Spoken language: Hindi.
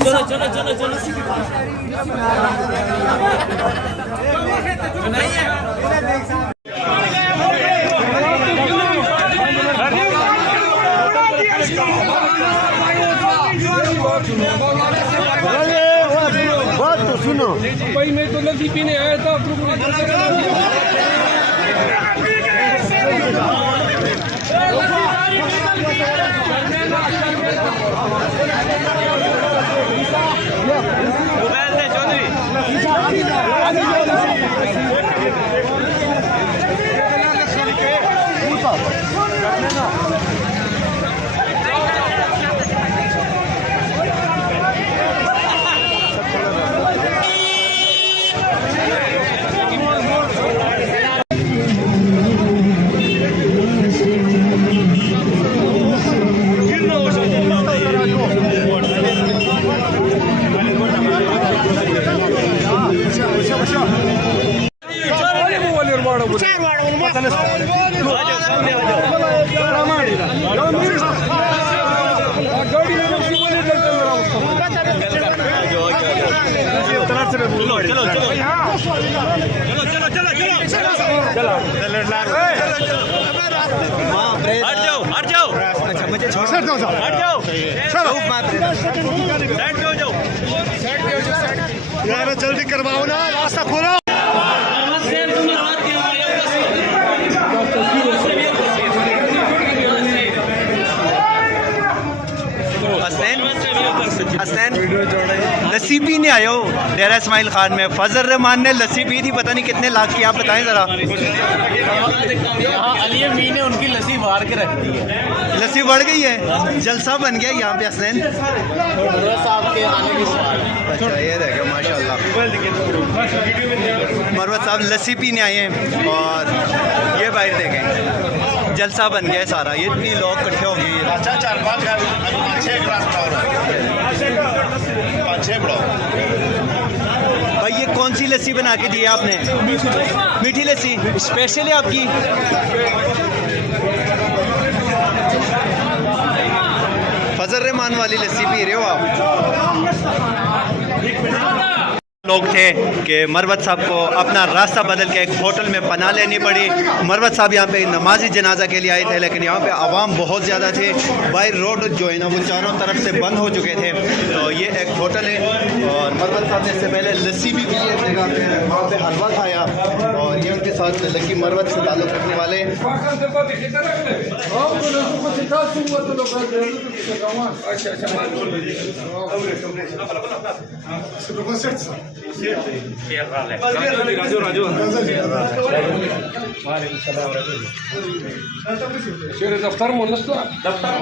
चलो चलो चलो चलो नहीं है। बात तो सुनो भाई, मैं तो लस्सी पीने आया था। यार जल्दी करवाओ ना, रास्ता खोलो। हसनैन लस्सी पीने आए हो डेरा इस्माइल खान में। फजल रहमान ने लस्सी पी थी, पता नहीं कितने लाख की, आप बताएं जरा। अली अमीन ने उनकी लस्सी मार के रख दी है। लस्सी बढ़ गई है, जलसा बन गया यहाँ पे हसनैन साहब के आने की सवाल। अच्छा ये देखो माशाल्लाह, मरवत साहब लस्सी पीने आए हैं और ये बाहर देखें जलसा बन गया है सारा। ये इतनी लोग इकट्ठे हो गए। भाई ये कौन सी लस्सी बना के दी है आपने? मीठी लस्सी स्पेशल है आपकी। फजल रहमान वाली लस्सी पी रहे हो आप? लोग थे कि मरवत साहब को अपना रास्ता बदल के एक होटल में पनाह लेनी पड़ी। मरवत साहब यहाँ पे नमाजी जनाजा के लिए आए थे, लेकिन यहाँ पे आवाम बहुत ज़्यादा थे। बाई रोड जो है ना वो चारों तरफ से बंद हो चुके थे। तो ये एक होटल है और मरवत साहब ने इससे पहले लस्सी भी पी है जगह पे, वहाँ पे हलवा खाया और ये उनके साथ लकी मरवत से ताल्लुक़ रखने वाले। शेर दफ्तर मोनस्ता दफ्तर